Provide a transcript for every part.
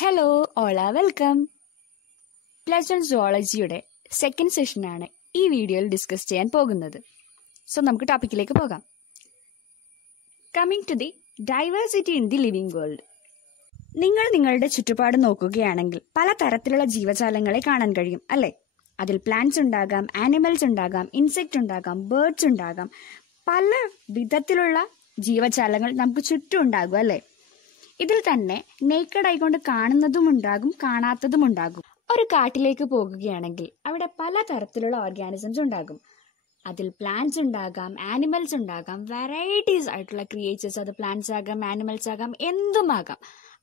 Hello all welcome. Plus one സുവോളജിയുടെ second സെഷനാണ് ഈ വീഡിയോയിൽ ഡിസ്കസ് ചെയ്യാൻ പോകുന്നത്. സോ നമുക്ക് ടോപ്പിക്കിലേക്ക് പോകാം. Coming to the diversity in the living world. നിങ്ങൾ നിങ്ങളുടെ ചുറ്റുപാട് നോക്കുകയാണെങ്കിൽ പല തരത്തിലുള്ള ജീവജാലങ്ങളെ കാണാൻ കഴിയും അല്ലേ? അതിൽ പ്ലാന്റ്സ് ഉണ്ടാകാം, ആനിമൽസ് ഉണ്ടാകാം, ഇൻസെക്റ്റ് ഉണ്ടാകാം, ബേർഡ്സ് ഉണ്ടാകാം. പല വിധത്തിലുള്ള ജീവജാലങ്ങൾ നമുക്ക് ചുറ്റും ഉണ്ടാകും അല്ലേ? ഇതിൽ തന്നെ നേക്കഡ് ആയിക്കൊണ്ട് കാണുന്നതും ഉണ്ടാകും, കാണാത്തതും ഉണ്ടാകും. ഒരു കാട്ടിലേക്ക് പോകുകയാണെങ്കിൽ അവിടെ പല തരത്തിലുള്ള ഓർഗാനിസംസ് ഉണ്ടാകും. അതിൽ പ്ലാന്റ്സ് ഉണ്ടാകാം, ആനിമൽസ് ഉണ്ടാകാം, വെറൈറ്റീസ് ആയിട്ടുള്ള ക്രിയേച്ചേഴ്സ്. അത് പ്ലാന്റ്സ് ആകാം, ആനിമൽസ് ആകാം, എന്തുമാകാം.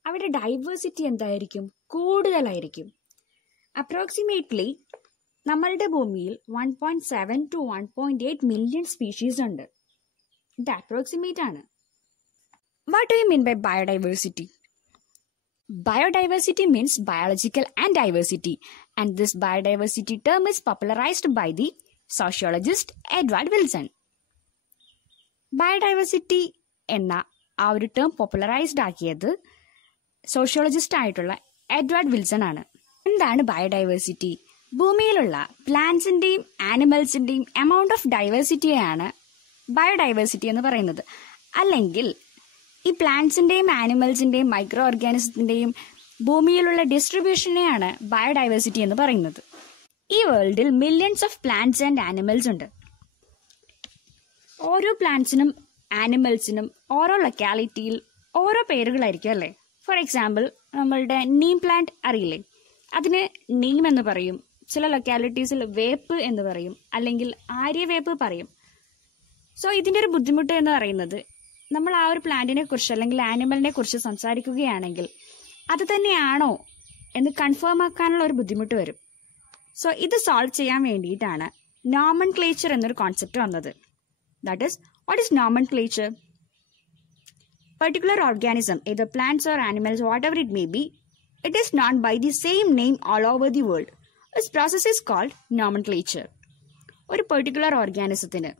അവിടെ ഡൈവേഴ്സിറ്റി എന്തായിരിക്കും? കൂടുതലായിരിക്കും. അപ്രോക്സിമേറ്റ്ലി നമ്മളുടെ ഭൂമിയിൽ 1.7 to 1.8 മില്യൺ സ്പീഷീസ് ഉണ്ട്. ഇത് അപ്രോക്സിമേറ്റ് ആണ്. What do you mean by biodiversity? Biodiversity means biological and diversity, and this biodiversity term is popularized by the sociologist Edward Wilson. Biodiversity എന്ന ആ ഒരു ടേം പോപ്പുലറൈസ്ഡ് ആക്കിയത് സോഷ്യോളജിസ്റ്റ് ആയിട്ടുള്ള എഡ്വേർഡ് വിൽസൺ ആണ്. എന്താണ് ബയോഡൈവേഴ്സിറ്റി? ഭൂമിയിലുള്ള പ്ലാന്റ്സിന്റെയും ആനിമൽസിന്റെയും എമൗണ്ട് ഓഫ് ഡൈവേഴ്സിറ്റിയാണ് ബയോഡൈവേഴ്സിറ്റി എന്ന് പറയുന്നത്. അല്ലെങ്കിൽ ഈ പ്ലാന്റ്സിന്റെയും ആനിമൽസിന്റെയും മൈക്രോ ഓർഗാനിസത്തിന്റെയും ഭൂമിയിലുള്ള ഡിസ്ട്രിബ്യൂഷനെയാണ് ബയോഡൈവേഴ്സിറ്റി എന്ന് പറയുന്നത്. ഈ വേൾഡിൽ millions of plants and animals ഉണ്ട്. ഓരോ പ്ലാന്റ്സിനും ആനിമൽസിനും ഓരോ ലൊക്കാലിറ്റിയിൽ ഓരോ പേരുകളായിരിക്കും അല്ലേ? ഫോർ എക്സാമ്പിൾ, നമ്മളുടെ നീം പ്ലാന്റ് അറിയില്ലേ? അതിന് നീം എന്ന് പറയും. ചില ലൊക്കാലിറ്റീസിൽ വേപ്പ് എന്ന് പറയും, അല്ലെങ്കിൽ ആര്യവേപ്പ് പറയും. സോ ഇതിന്റെ ഒരു ബുദ്ധിമുട്ട് എന്ന് പറയുന്നത്, നമ്മൾ ആ ഒരു പ്ലാന്റിനെ കുറിച്ച് അല്ലെങ്കിൽ ആനിമലിനെ കുറിച്ച് സംസാരിക്കുകയാണെങ്കിൽ അത് തന്നെയാണോ എന്ന് കൺഫേം ആക്കാനുള്ള ഒരു ബുദ്ധിമുട്ട് വരും. സോ ഇത് സോൾവ് ചെയ്യാൻ വേണ്ടിയിട്ടാണ് നോമൻക്ലേച്ചർ എന്നൊരു കോൺസെപ്റ്റ് വന്നത്. That is, what is nomenclature? Particular organism, either plants or animals, whatever it may be, it is known by the same name all over the world. This process is called nomenclature. ഒരു particular ഓർഗാനിസത്തിന്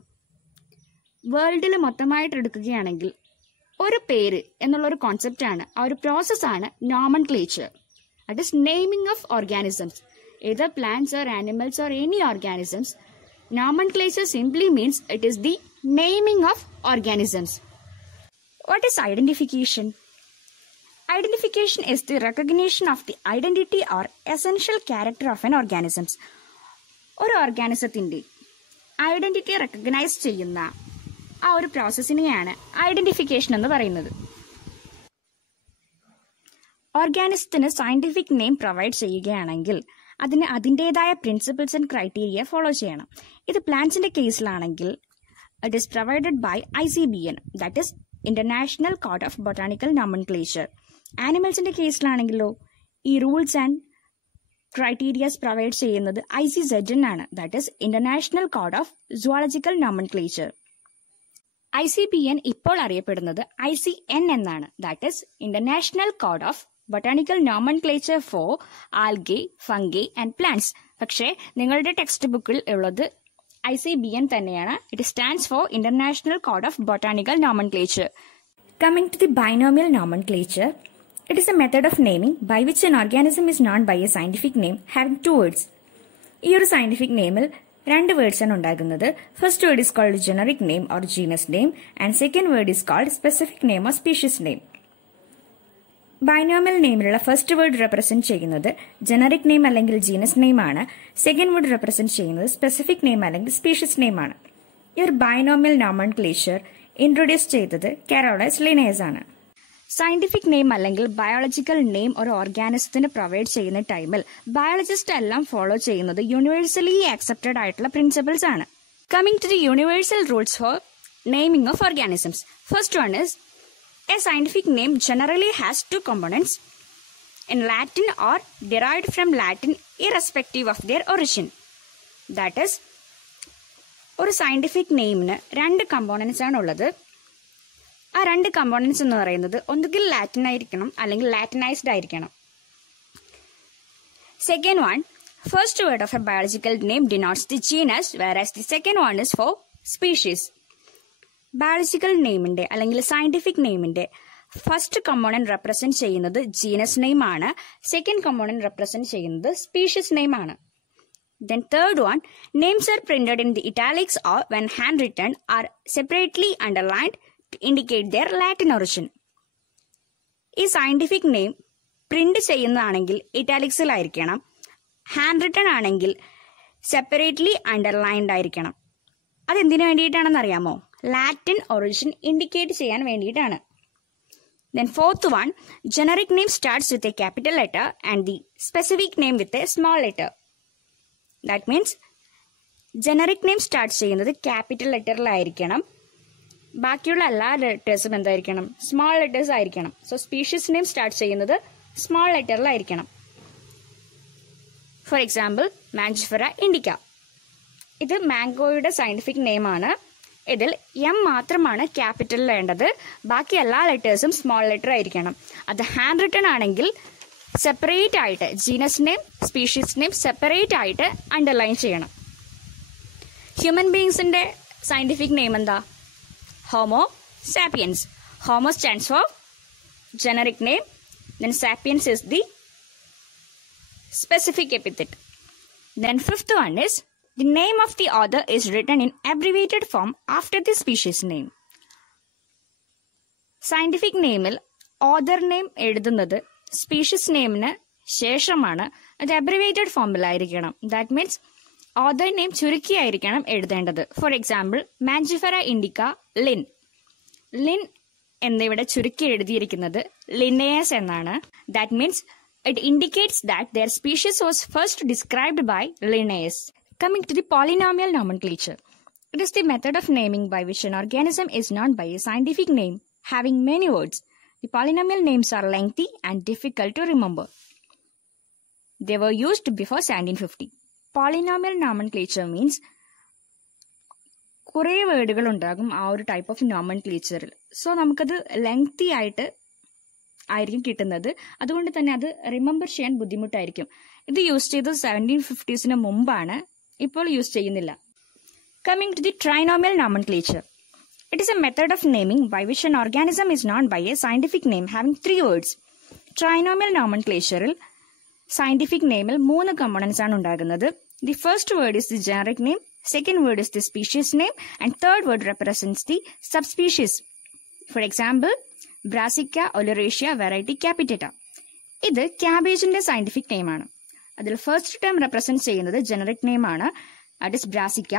വേൾഡിൽ മൊത്തമായിട്ട് എടുക്കുകയാണെങ്കിൽ ഒരു പേര് എന്നുള്ളൊരു കോൺസെപ്റ്റാണ്, ആ ഒരു പ്രോസസ്സാണ് nomenclature. That is naming of organisms, either plants or animals or any organisms. Nomenclature simply means it is the naming of organisms. What is identification? Identification is the recognition of the identity or essential character of an organism. ഒരു ഓർഗാനിസത്തിന്റെ identity recognise ചെയ്യുന്ന ആ ഒരു പ്രോസസ്സിനെയാണ് identification എന്ന് പറയുന്നത്. ഓർഗാനിസത്തിന് scientific name provide ചെയ്യുകയാണെങ്കിൽ അതിന് അതിൻ്റെതായ principles and criteria follow ചെയ്യണം. ഇത് പ്ലാന്റ്സിന്റെ കേസിലാണെങ്കിൽ it is provided by ICBN, that is international code of botanical nomenclature. ആനിമൽസിന്റെ കേസിലാണെങ്കിലോ ഈ റൂൾസ് ആൻഡ് ക്രൈറ്റീരിയസ് പ്രൊവൈഡ് ചെയ്യുന്നത് ICZN ആണ്, that is international code of zoological nomenclature. ICBN ഇപ്പോൾ അറിയപ്പെടുന്നത് ICN എന്നാണ്, that is international code of botanical nomenclature for algae, fungi and plants. പക്ഷേ നിങ്ങളുടെ ടെക്സ്റ്റ് ബുക്കിൽ ഉള്ളത് ICBN തന്നെയാണ്. It stands for international code of botanical nomenclature. Coming to the binomial nomenclature, it is a method of naming by which an organism is known by a scientific name having two words. ഈ ഒരു scientific നെയിമിൽ രണ്ട് words ആണ് ഉണ്ടാകുന്നത്. First word is called generic name or genus name, and second word is called specific name or species name. Binomial നെയിമിലുള്ള first word represent ചെയ്യുന്നത് generic name അല്ലെങ്കിൽ genus name ആണ്. Second word represent ചെയ്യുന്നത് specific name അല്ലെങ്കിൽ species name ആണ്. ഈ ഒരു binomial nomenclature introduce ചെയ്തത് കാരോളസ് ലിനേയസ് ആണ്. സയന്റിഫിക് നെയിം അല്ലെങ്കിൽ ബയോളജിക്കൽ നെയിം ഒരു ഓർഗാനിസത്തിന് പ്രൊവൈഡ് ചെയ്യുന്ന ടൈമിൽ ബയോളജിസ്റ്റ് എല്ലാം ഫോളോ ചെയ്യുന്നത് യൂണിവേഴ്സലി ആക്സെപ്റ്റഡ് ആയിട്ടുള്ള പ്രിൻസിപ്പിൾസ് ആണ്. Coming to the universal rules for naming of organisms. First one is, a scientific name generally has two components in Latin or derived from Latin irrespective of their origin. That is, ഒരു scientific നെയിമിന് രണ്ട് components ആണ് ഉള്ളത്. ആ രണ്ട് components എന്ന് പറയുന്നത് ഒന്നുകിൽ Latin ആയിരിക്കണം അല്ലെങ്കിൽ ലാറ്റിനൈസ്ഡ് ആയിരിക്കണം. Second one, first word of A biological name denotes the genus, whereas the second one is for species. Biological നെയിമിന്റെ അല്ലെങ്കിൽ സയന്റിഫിക് നെയിമിന്റെ ഫസ്റ്റ് കമ്പോണന്റ് റെപ്രസെന്റ് ചെയ്യുന്നത് ജീനസ് നെയിം ആണ്. സെക്കൻഡ് കമ്പോണന്റ് റെപ്രസെന്റ് ചെയ്യുന്നത് സ്പീഷ്യസ് നെയിം ആണ്. Then third one, names are printed in the italics or when handwritten are separately underlined to indicate their Latin origin. ഈ scientific name print ചെയ്യുന്നതാണെങ്കിൽ ഇറ്റാലിക്സിലായിരിക്കണം, hand written ആണെങ്കിൽ separately underlined ആയിരിക്കണം. അതെന്തിനു വേണ്ടിയിട്ടാണെന്ന് അറിയാമോ? Latin origin indicate ചെയ്യാൻ വേണ്ടിയിട്ടാണ്. Then fourth one, generic name starts with a capital letter and the specific name with a small letter. That means generic name start ചെയ്യുന്നത് capital ലെറ്ററിലായിരിക്കണം, ബാക്കിയുള്ള എല്ലാ ലെറ്റേഴ്സും എന്തായിരിക്കണം? സ്മോൾ ലെറ്റേഴ്സ് ആയിരിക്കണം. സോ സ്പീഷ്യസ് നെയിം സ്റ്റാർട്ട് ചെയ്യുന്നത് small ലെറ്ററിലായിരിക്കണം. Four example Mangifera Indica. ഇത് മാംഗോയുടെ scientific name ആണ്. ഇതിൽ M മാത്രമാണ് ക്യാപിറ്റലിൽ വേണ്ടത്, ബാക്കി എല്ലാ ലെറ്റേഴ്സും സ്മോൾ ലെറ്റർ ആയിരിക്കണം. അത് ഹാൻഡ് റിട്ടൺ ആണെങ്കിൽ സെപ്പറേറ്റ് ആയിട്ട് genus name species name separate ആയിട്ട് അണ്ടർലൈൻ ചെയ്യണം. ഹ്യൂമൻ ബീയിങ്സിന്റെ സയന്റിഫിക് നെയിം എന്താ? Homo sapiens. Homo stands for generic name, then sapiens is the specific epithet. Then fifth one is the name of the author is written in abbreviated form after the species name. Scientific നെയിമിൽ author name എഴുതുന്നത് species നെയിമിന് ശേഷമാണ്. അത് abbreviated ഫോമിലായിരിക്കണം. That means author name ചുരുക്കിയായിരിക്കണം എഴുതേണ്ടത്. For example Mangifera indica Linn. Linn എന്നിവിടെ ചുരുക്കി എഴുതിയിരിക്കുന്നത് ലിനേയസ് എന്നാണ്. That means it indicates that their species was first described by Linnaeus. Coming to the polynomial nomenclature, it is the method of naming by which an organism is known by a scientific name having many words. The polynomial names are lengthy and difficult to remember. They were used before 1750. Polynomial nomenclature means കുറേ വേർഡുകൾ ഉണ്ടാകും ആ ഒരു type of നോമൻക്ലേച്ചറിൽ. So നമുക്കത് lengthy ആയിട്ട് ആയിരിക്കും കിട്ടുന്നത്. അതുകൊണ്ട് തന്നെ അത് റിമെമ്പർ ചെയ്യാൻ ബുദ്ധിമുട്ടായിരിക്കും. ഇത് യൂസ് ചെയ്തത് 1750s മുമ്പാണ്, ഇപ്പോൾ യൂസ് ചെയ്യുന്നില്ല. Coming to the trinomial nomenclature, it is a method of naming by which an organism is known by a scientific name having 3 words. Trinomial നോമൻക്ലേച്ചറിൽ സയന്റിഫിക് നെയിമിൽ 3 കമ്പോണൻസ് ആണ് ഉണ്ടാകുന്നത്. The first word is the generic name, second word is the species name, and third word represents the subspecies. For example, Brassica oleracea variety capitata. ഇത് ക്യാബേജിന്റെ scientific name ആണ്. അതിൽ first term represent ചെയ്യുന്നത് generic name ആണ്, that is Brassica.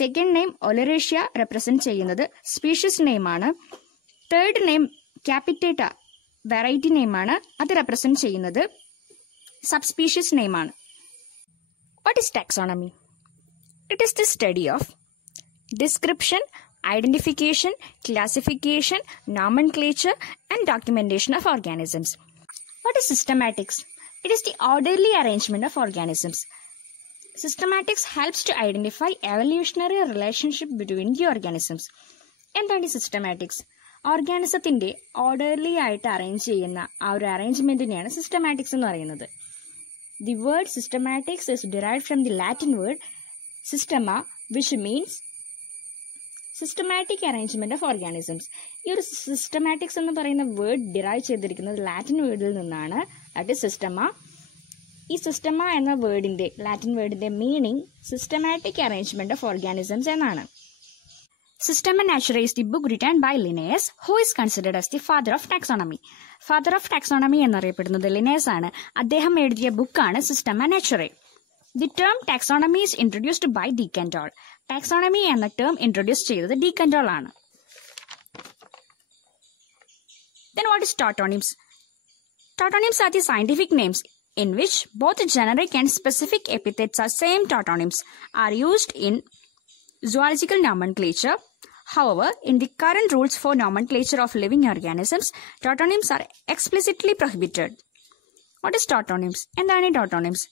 Second name oleracea represent ചെയ്യുന്നത് species name ആണ്. Third name capitata variety name ആണ്, അത് represent ചെയ്യുന്നത് സബ്സ്പീഷ്യസ് നെയിം ആണ്. What is taxonomy? It is the study of description, identification, classification, nomenclature, and documentation of organisms. What is systematics? It is the orderly arrangement of organisms. Systematics helps to identify evolutionary relationship between the organisms. എന്താണ് ഈ systematics? ഓർഗാനിസത്തിന്റെ orderly ആയിട്ട് arrange ചെയ്യുന്ന ആ ഒരു അറേഞ്ച്മെന്റിനെയാണ് systematics എന്ന് പറയുന്നത്. The word systematics is derived from the Latin word systema, which means systematic arrangement of organisms. ഈ ഒരു സിസ്റ്റമാറ്റിക്സ് എന്ന് പറയുന്ന വേർഡ് ഡിറൈവ് ചെയ്തിരിക്കുന്നത് ലാറ്റിൻ വേർഡിൽ നിന്നാണ്, ദാറ്റ് ഇസ് സിസ്റ്റമ. ഈ സിസ്റ്റമ എന്ന വേർഡിന്റെ ലാറ്റിൻ വേർഡിന്റെ meaning systematic arrangement of organisms എന്നാണ്. Systema Naturae is the book written by Linnaeus, who is considered as the father of taxonomy. Father of taxonomy എന്നറിയപ്പെടുന്നത് Linnaeus ആണ്. അദ്ദേഹം എഴുതിയ ബുക്കാണ് systema നാച്ചുറേ. The term taxonomy is introduced by De Candolle. Taxonomy എന്ന term introduce ചെയ്തത് De Candolle ആണ്. Then what is tautonyms? Tautonyms are the scientific names in which both generic and specific epithets are same. Tautonyms are used in zoological nomenclature. However, in the current rules for nomenclature of living organisms, tautonyms are explicitly prohibited. What is tautonyms? എന്താണ് tautonyms?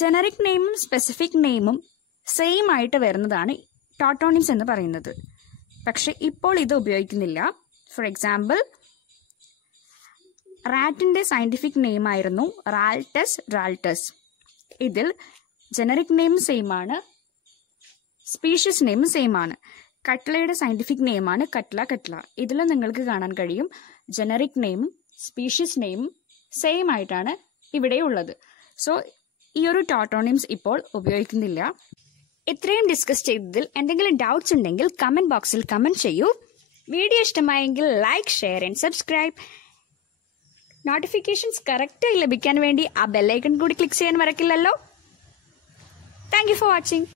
Generic നെയിമും specific നെയിമും same ആയിട്ട് വരുന്നതാണ് ടോട്ടോണിംസ് എന്ന് പറയുന്നത്. പക്ഷെ ഇപ്പോൾ ഇത് ഉപയോഗിക്കുന്നില്ല. ഫോർ എക്സാമ്പിൾ, റാറ്റിന്റെ സയന്റിഫിക് നെയിം ആയിരുന്നു റാൽട്ടസ്. ഇതിൽ ജനറിക് നെയിം സെയിം ആണ്, സ്പീഷ്യസ് നെയിം സെയിം ആണ്. കട്ട്ലയുടെ സയന്റിഫിക് നെയിമാണ് കട്ട്ല കട്ട്ല. ഇതിൽ നിങ്ങൾക്ക് കാണാൻ കഴിയും ജനറിക് നെയിമും സ്പീഷീസ് നെയിമും സെയിം ആയിട്ടാണ് ഇവിടെ ഉള്ളത്. സോ ഈ ഒരു ടോട്ടോണിംസ് ഇപ്പോൾ ഉപയോഗിക്കുന്നില്ല. ഇത്രയും ഡിസ്കസ് ചെയ്തതിൽ എന്തെങ്കിലും ഡൗട്ട്സ് ഉണ്ടെങ്കിൽ കമന്റ് ബോക്സിൽ കമന്റ് ചെയ്യൂ. വീഡിയോ ഇഷ്ടമായെങ്കിൽ like, share and subscribe. Notifications കറക്റ്റായി ലഭിക്കാൻ വേണ്ടി ആ ബെല്ലൈക്കൺ കൂടി ക്ലിക്ക് ചെയ്യാൻ മറക്കില്ലല്ലോ. Thank you for watching.